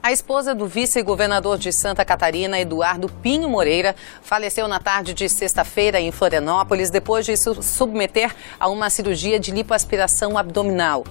A esposa do vice-governador de Santa Catarina, Eduardo Pinho Moreira, faleceu na tarde de sexta-feira em Florianópolis depois de se submeter a uma cirurgia de lipoaspiração abdominal.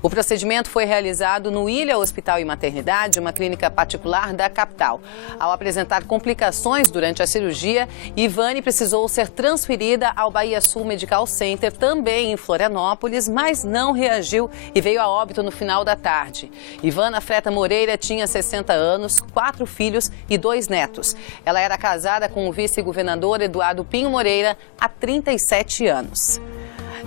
O procedimento foi realizado no Ilha Hospital e Maternidade, uma clínica particular da capital. Ao apresentar complicações durante a cirurgia, Ivane precisou ser transferida ao Bahia Sul Medical Center, também em Florianópolis, mas não reagiu e veio a óbito no final da tarde. Ivana Freta Moreira tinha 60 anos, 4 filhos e 2 netos. Ela era casada com o vice-governador Eduardo Pinho Moreira há 37 anos.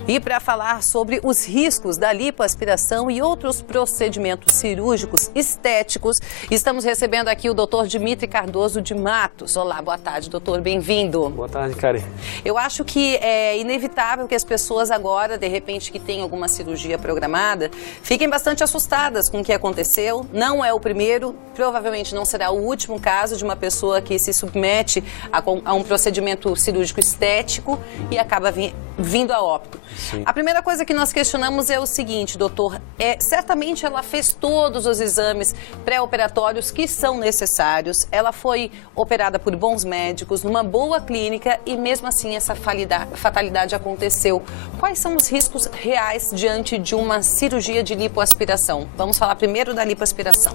E para falar sobre os riscos da lipoaspiração e outros procedimentos cirúrgicos estéticos, estamos recebendo aqui o Dr. Dimitri Cardoso de Matos. Olá, boa tarde, doutor, bem-vindo. Boa tarde, Karen. Eu acho que é inevitável que as pessoas agora, de repente, que têm alguma cirurgia programada, fiquem bastante assustadas com o que aconteceu. Não é o primeiro, provavelmente não será o último caso de uma pessoa que se submete a um procedimento cirúrgico estético e acaba vindo a óbito. Sim. A primeira coisa que nós questionamos é o seguinte, doutor, certamente ela fez todos os exames pré-operatórios que são necessários, ela foi operada por bons médicos, numa boa clínica e mesmo assim essa fatalidade aconteceu. Quais são os riscos reais diante de uma cirurgia de lipoaspiração? Vamos falar primeiro da lipoaspiração.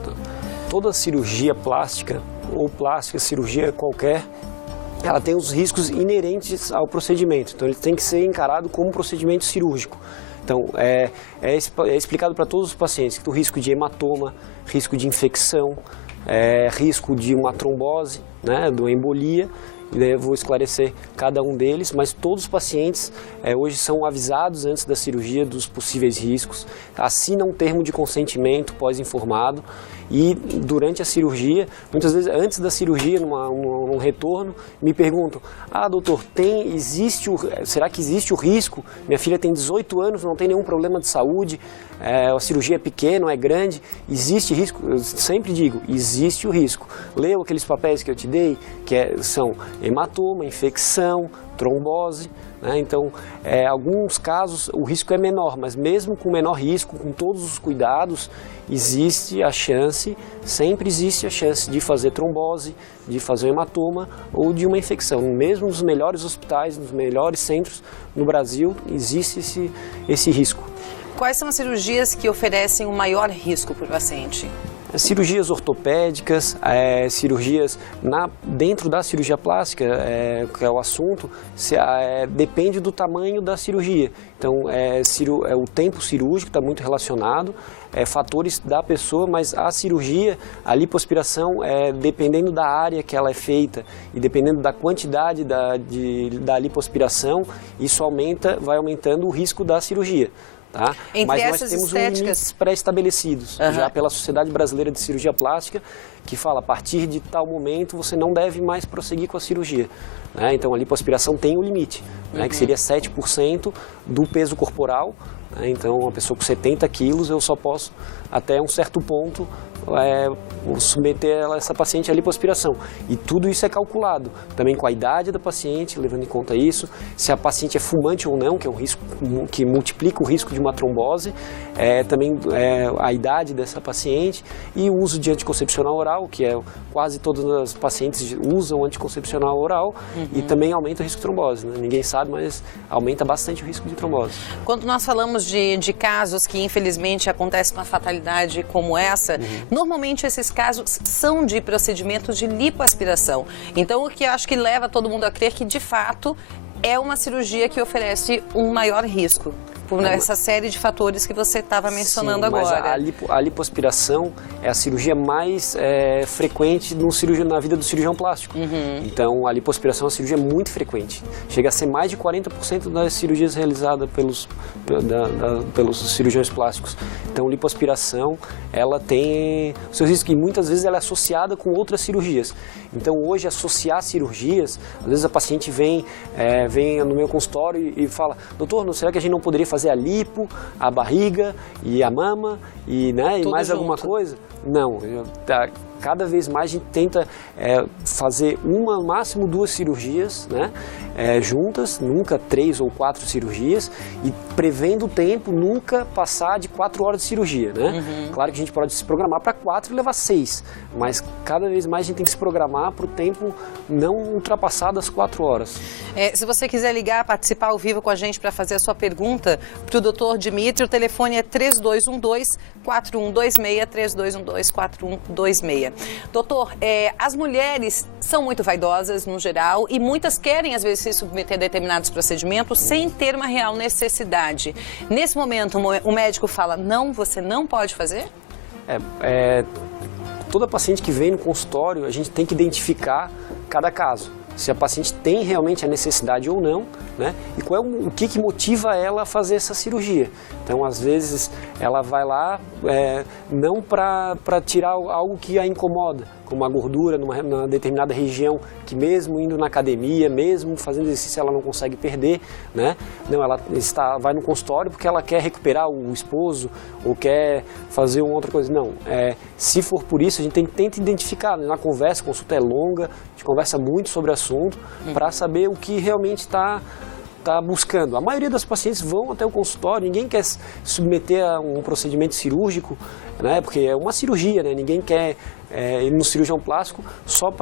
Toda cirurgia plástica ou cirurgia qualquer, ela tem os riscos inerentes ao procedimento, então ele tem que ser encarado como um procedimento cirúrgico. Então, é explicado para todos os pacientes que o risco de hematoma, risco de infecção, risco de uma trombose, né, de uma embolia. E daí eu vou esclarecer cada um deles, mas todos os pacientes hoje são avisados antes da cirurgia dos possíveis riscos, assinam um termo de consentimento pós-informado e durante a cirurgia, muitas vezes antes da cirurgia, num retorno, me perguntam: doutor, será que existe o risco? Minha filha tem 18 anos, não tem nenhum problema de saúde, a cirurgia é pequena, é grande, existe risco? Eu sempre digo, existe o risco. Leu aqueles papéis que eu te dei, que são hematoma, infecção, trombose, né? Então, alguns casos o risco é menor, mas mesmo com menor risco, com todos os cuidados, sempre existe a chance de fazer trombose, de fazer um hematoma ou de uma infecção. Mesmo nos melhores hospitais, nos melhores centros no Brasil, existe esse risco. Quais são as cirurgias que oferecem o maior risco para o paciente? Cirurgias ortopédicas, cirurgias dentro da cirurgia plástica, que é o assunto, depende do tamanho da cirurgia. Então, o tempo cirúrgico está muito relacionado, fatores da pessoa, mas a cirurgia, a lipoaspiração, dependendo da área que ela é feita e dependendo da quantidade da lipoaspiração, isso vai aumentando o risco da cirurgia. Tá? Mas nós temos limites pré-estabelecidos, já pela Sociedade Brasileira de Cirurgia Plástica, que fala, a partir de tal momento você não deve mais prosseguir com a cirurgia. Né? Então a lipoaspiração tem um limite, né? Que seria 7% do peso corporal. Né? Então uma pessoa com 70 quilos eu só posso, até um certo ponto, submeter essa paciente à lipoaspiração. E tudo isso é calculado, também com a idade da paciente, levando em conta isso, se a paciente é fumante ou não, que é um risco que multiplica o risco de uma trombose, também a idade dessa paciente e o uso de anticoncepcional oral, que quase todas as pacientes usam anticoncepcional oral e também aumenta o risco de trombose. Né? Ninguém sabe, mas aumenta bastante o risco de trombose. Quando nós falamos de casos que infelizmente acontece uma fatalidade como essa, normalmente esses casos são de procedimentos de lipoaspiração. Então, o que eu acho que leva todo mundo a crer que, de fato, é uma cirurgia que oferece um maior risco, por essa série de fatores que você estava mencionando agora. Mas a lipoaspiração é a cirurgia mais frequente na vida do cirurgião plástico. Então, a lipoaspiração é uma cirurgia muito frequente. Chega a ser mais de 40% das cirurgias realizadas pelos cirurgiões plásticos. Então, lipoaspiração, ela tem seus riscos e muitas vezes ela é associada com outras cirurgias. Então, hoje, associar cirurgias, às vezes a paciente vem no meu consultório e fala: doutor, será que a gente não poderia fazer fazer a lipo, a barriga e a mama e, né, e mais alguma coisa? Não, cada vez mais a gente tenta fazer no máximo 2 cirurgias, né, juntas, nunca 3 ou 4 cirurgias, e prevendo o tempo, nunca passar de 4 horas de cirurgia, né? Claro que a gente pode se programar para 4 e levar 6, mas cada vez mais a gente tem que se programar para o tempo não ultrapassar das 4 horas. Se você quiser ligar, participar ao vivo com a gente para fazer a sua pergunta para o Dr. Dimitri, o telefone é 3212-4126, 3212-4126. Doutor, as mulheres são muito vaidosas no geral e muitas querem às vezes se submeter a determinados procedimentos sem ter uma real necessidade. Nesse momento o médico fala, não, você não pode fazer? Toda paciente que vem no consultório, a gente tem que identificar cada caso. Se a paciente tem realmente a necessidade ou não, né? E qual o que motiva ela a fazer essa cirurgia. Então, às vezes, ela vai lá não para tirar algo que a incomoda, como a gordura numa determinada região, que mesmo indo na academia, mesmo fazendo exercício, ela não consegue perder, né? Não, ela vai no consultório porque ela quer recuperar o esposo ou quer fazer uma outra coisa. Não, se for por isso, a gente tenta identificar, né? Na conversa, a consulta é longa, a gente conversa muito sobre o assunto para saber o que realmente está buscando. A maioria das pacientes vão até o consultório, ninguém quer se submeter a um procedimento cirúrgico, né? Porque é uma cirurgia, né? Ninguém quer ir no cirurgião plástico só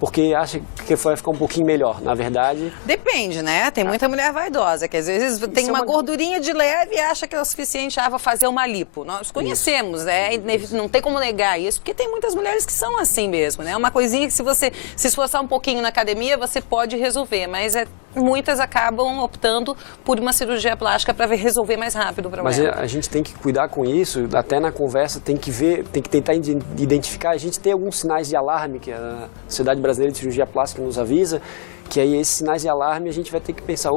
porque acha que vai ficar um pouquinho melhor, na verdade. Depende, né? Tem muita mulher vaidosa, que às vezes tem uma gordurinha de leve e acha que é o suficiente, vou fazer uma lipo. Nós conhecemos, não tem como negar isso, porque tem muitas mulheres que são assim mesmo, né? Uma coisinha que se você se esforçar um pouquinho na academia, você pode resolver, mas muitas acabam optando por uma cirurgia plástica para resolver mais rápido o problema. Mas a gente tem que cuidar com isso, até na conversa tem que tentar identificar, a gente tem alguns sinais de alarme que a Sociedade Brasileira de Cirurgia Plástica nos avisa, que aí esses sinais de alarme a gente vai ter que pensar,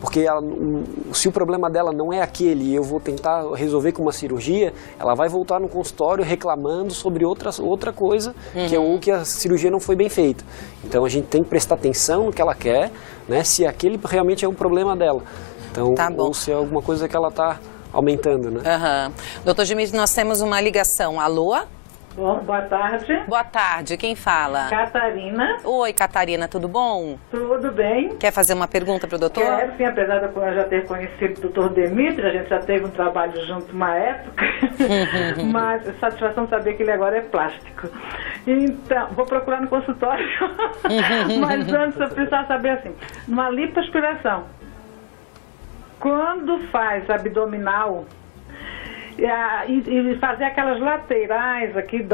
porque se o problema dela não é aquele e eu vou tentar resolver com uma cirurgia, ela vai voltar no consultório reclamando sobre outra coisa, que é que a cirurgia não foi bem feita. Então a gente tem que prestar atenção no que ela quer, né, se aquele realmente é um problema dela. Então, ou se é alguma coisa que ela está aumentando, né? Doutor Dimitri, nós temos uma ligação. Alô? Bom, boa tarde. Boa tarde, quem fala? Catarina. Oi, Catarina, tudo bom? Tudo bem. Quer fazer uma pergunta para o doutor? Quero, sim, apesar de eu já ter conhecido o doutor Dimitri, a gente já teve um trabalho junto uma época, mas satisfação saber que ele agora é plástico. Então, vou procurar no consultório, mas antes eu precisava saber assim, numa lipoaspiração, quando faz abdominal, e fazer aquelas laterais aqui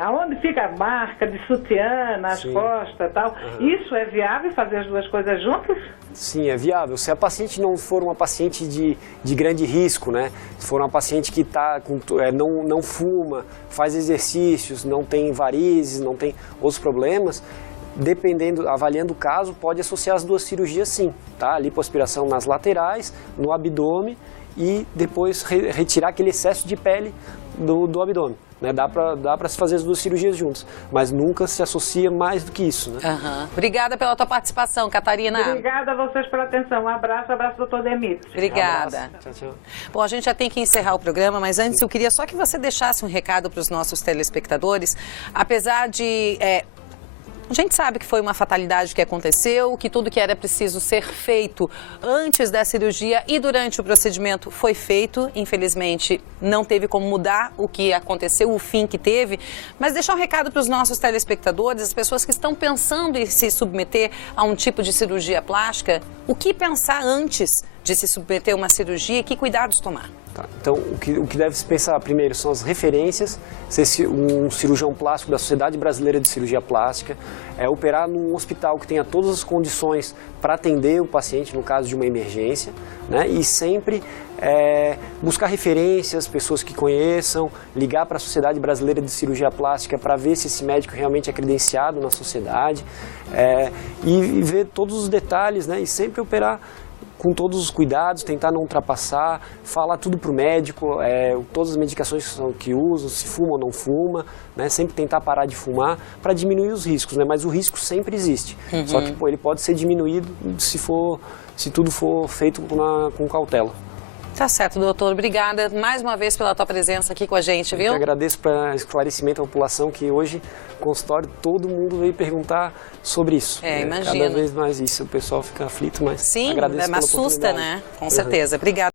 aonde fica a marca de sutiã, nas costas e tal, isso é viável fazer as duas coisas juntas? Sim, é viável. Se a paciente não for uma paciente de grande risco, né? Se for uma paciente que não fuma, faz exercícios, não tem varizes, não tem outros problemas, avaliando o caso, pode associar as duas cirurgias sim, tá? Lipoaspiração nas laterais, no abdômen, e depois retirar aquele excesso de pele do abdômen. Né? Dá para se fazer as duas cirurgias juntas, mas nunca se associa mais do que isso. Né? Obrigada pela tua participação, Catarina. Obrigada a vocês pela atenção. Um abraço, doutor Dimitri. Obrigada. Tchau, tchau. Bom, a gente já tem que encerrar o programa, mas antes eu queria só que você deixasse um recado para os nossos telespectadores. Apesar de... A gente sabe que foi uma fatalidade que aconteceu, que tudo que era preciso ser feito antes da cirurgia e durante o procedimento foi feito. Infelizmente, não teve como mudar o que aconteceu, o fim que teve. Mas deixar um recado para os nossos telespectadores, as pessoas que estão pensando em se submeter a um tipo de cirurgia plástica, o que pensar antes de se submeter a uma cirurgia e que cuidados tomar? Tá, então, o que deve se pensar primeiro são as referências, se um cirurgião plástico da Sociedade Brasileira de Cirurgia Plástica, operar num hospital que tenha todas as condições para atender o paciente no caso de uma emergência, né? E sempre buscar referências, pessoas que conheçam, ligar para a Sociedade Brasileira de Cirurgia Plástica para ver se esse médico realmente é credenciado na sociedade, e ver todos os detalhes, né? E sempre operar com todos os cuidados, tentar não ultrapassar, falar tudo para o médico, todas as medicações que usam, se fuma ou não fuma, né? Sempre tentar parar de fumar para diminuir os riscos, né? Mas o risco sempre existe, só que ele pode ser diminuído se se tudo for feito com cautela. Tá certo, doutor. Obrigada mais uma vez pela tua presença aqui com a gente, viu? Eu agradeço para esclarecimento à população, que hoje, no consultório, todo mundo veio perguntar sobre isso. Imagino. Cada vez mais isso, o pessoal fica aflito, mas sim, agradeço pela assusta, oportunidade. né? Com certeza. Obrigada.